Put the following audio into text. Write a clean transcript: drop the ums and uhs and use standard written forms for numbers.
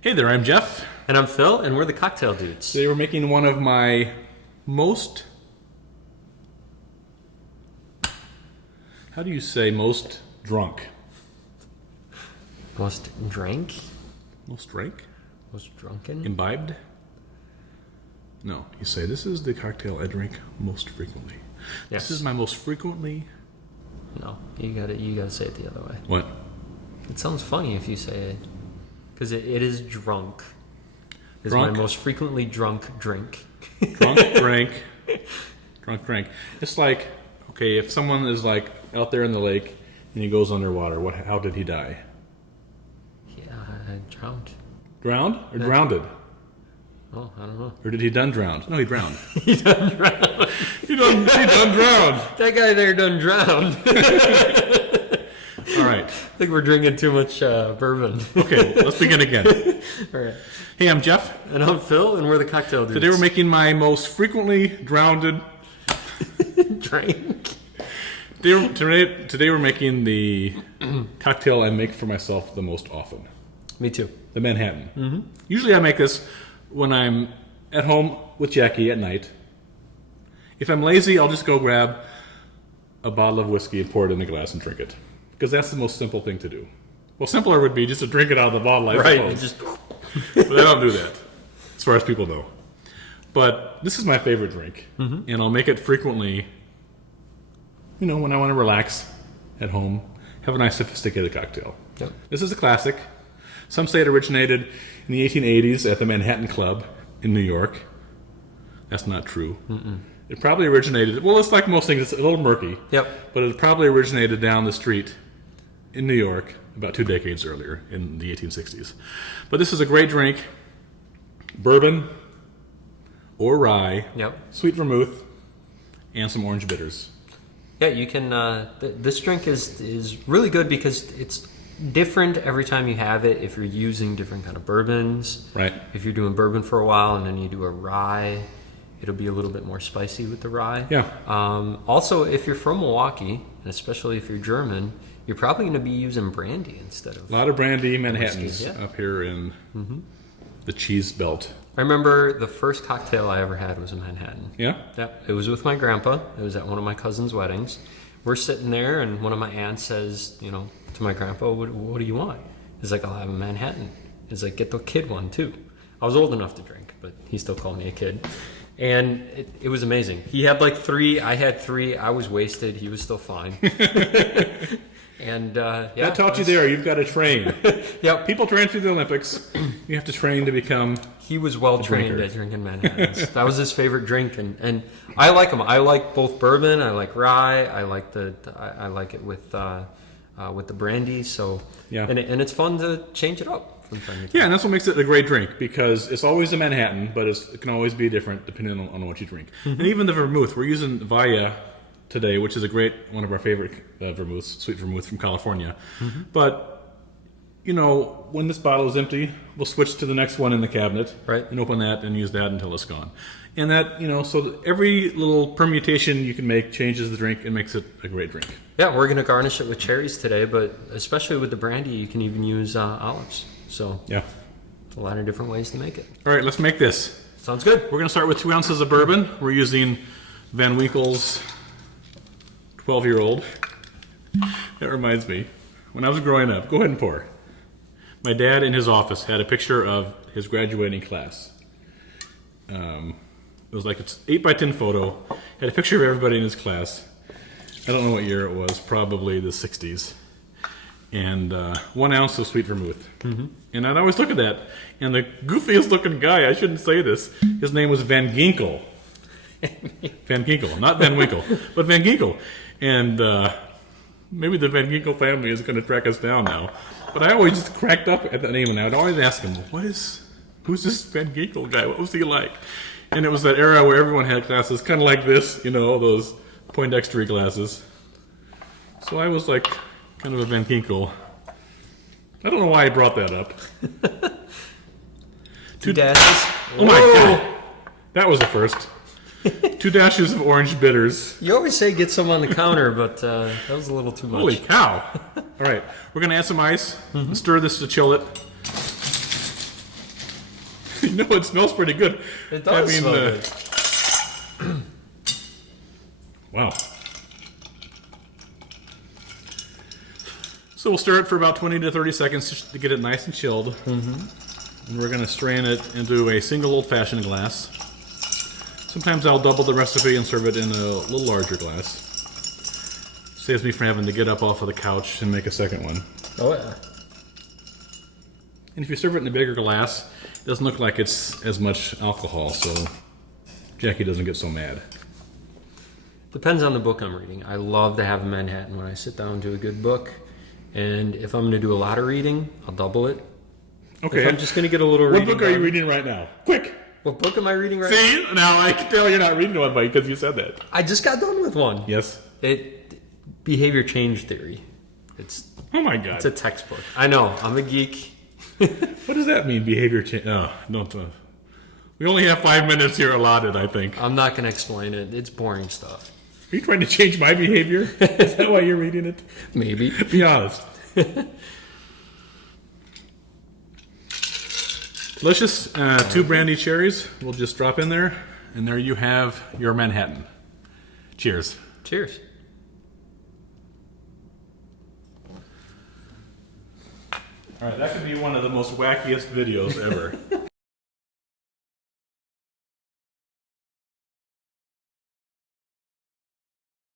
Hey there, I'm Jeff. And I'm Phil, and we're the Cocktail Dudes. Today we're making one of my most... How do you say most drunk? Most drank? Most drank? Most drunken? Imbibed? No, you say, this is the cocktail I drink most frequently. Yes. This is my most frequently... No, you gotta say it the other way. What? It sounds funny if you say it. Because it is drunk. It's Drunk? my most frequently drunk drink. Drunk, drank. Drunk, drank. It's like, okay, if someone is like out there in the lake and he goes underwater, how did he die? Yeah, I drowned. Drowned or drowned? Oh, I don't know. Or did he done drowned? No, he drowned. He done drowned. he done drowned. That guy there done drowned. All right. I think we're drinking too much bourbon. Okay, let's begin again. All right. Hey, I'm Jeff. And I'm Phil, and we're the Cocktail Dudes. Today we're making my most frequently drowned drink. Today we're making the cocktail I make for myself the most often. Me too. The Manhattan. Mm-hmm. Usually I make this when I'm at home with Jackie at night. If I'm lazy, I'll just go grab a bottle of whiskey and pour it in the glass and drink it. Because that's the most simple thing to do. Well, simpler would be just to drink it out of the bottle, I suppose. Just... But I don't do that, as far as people know. But this is my favorite drink, and I'll make it frequently, when I want to relax at home, have a nice sophisticated cocktail. Yep. This is a classic. Some say it originated in the 1880s at the Manhattan Club in New York. That's not true. Mm-mm. It probably originated, well, it's like most things, it's a little murky. Yep. But it probably originated down the street in New York about 2 decades earlier in the 1860s. But this is a great drink. Bourbon or rye, sweet vermouth, and some orange bitters. Yeah, you can. This drink is really good because it's different every time you have it. If you're using different kind of bourbons, right? If you're doing bourbon for a while and then you do a rye, it'll be a little bit more spicy with the rye. Yeah. Also, if you're from Milwaukee, and especially if you're German, you're probably going to be using brandy instead of a lot of brandy Manhattans whiskey, up here in the cheese belt. I remember the first cocktail I ever had was a Manhattan. Yeah? Yep. It was with my grandpa. It was at one of my cousin's weddings. We're sitting there, and one of my aunts says, to my grandpa, what do you want? He's like, I'll have a Manhattan. He's like, get the kid one, too. I was old enough to drink, but he still called me a kid. And it was amazing. He had like 3. I had 3. I was wasted. He was still fine. And that taught you there. You've got to train. Yep. People train through the Olympics. You have to train to become. He was well trained at drinking Manhattans. That was his favorite drink, and I like them. I like both bourbon. I like rye. I like I like it with the brandy. So yeah, and it's fun to change it up from time to time. Yeah, and that's what makes it a great drink because it's always a Manhattan, but it can always be different depending on what you drink. And even the vermouth, we're using Vaya today, which is one of our favorite vermouths, sweet vermouth from California. But when this bottle is empty, we'll switch to the next one in the cabinet, right, and open that and use that until it's gone. And that, so every little permutation you can make changes the drink and makes it a great drink. Yeah, we're going to garnish it with cherries today, but especially with the brandy, you can even use olives. So yeah, a lot of different ways to make it. All right, let's make this. Sounds good. We're going to start with 2 ounces of bourbon. We're using Van Winkle's 12-year-old. That reminds me, when I was growing up, go ahead and pour. My dad in his office had a picture of his graduating class. It was like it's 8x10 photo. Had a picture of everybody in his class. I don't know what year it was, probably the 60s. And 1 ounce of sweet vermouth. And I'd always look at that. And the goofiest looking guy, I shouldn't say this, his name was Van Ginkel. Van Ginkel, not Van Winkle, but Van Ginkel. And maybe the Van Ginkel family is going to track us down now. But I always just cracked up at that name, and I would always ask him, who's this Van Ginkel guy? What was he like? And it was that era where everyone had glasses kind of like this, those Poindexter glasses. So I was like kind of a Van Ginkel. I don't know why I brought that up. 2 dashes. Oh my God. That was the first. 2 dashes of orange bitters. You always say get some on the counter, but that was a little too much. Holy cow. All right. We're going to add some ice. Stir this to chill it. No, it smells pretty good. It does smell good. Wow. So we'll stir it for about 20 to 30 seconds just to get it nice and chilled. Mm-hmm. And we're going to strain it into a single old-fashioned glass. Sometimes I'll double the recipe and serve it in a little larger glass. Saves me from having to get up off of the couch and make a second one. Oh, yeah. And if you serve it in a bigger glass, it doesn't look like it's as much alcohol, so Jackie doesn't get so mad. Depends on the book I'm reading. I love to have a Manhattan when I sit down to a good book. And if I'm going to do a lot of reading, I'll double it. Okay. If I'm just going to get a little reading What book are you reading right now? Quick! What book am I reading right now? See? Now I can tell you're not reading one because you said that. I just got done with one. Yes. Behavior change theory. Oh my God. It's a textbook. I know. I'm a geek. What does that mean, behavior change? Oh, don't. We only have 5 minutes here allotted, I think. I'm not going to explain it. It's boring stuff. Are you trying to change my behavior? Is that why you're reading it? Maybe. Be honest. Delicious 2 brandy cherries. We'll just drop in there. And there you have your Manhattan. Cheers. Cheers. All right, that could be one of the most wackiest videos ever.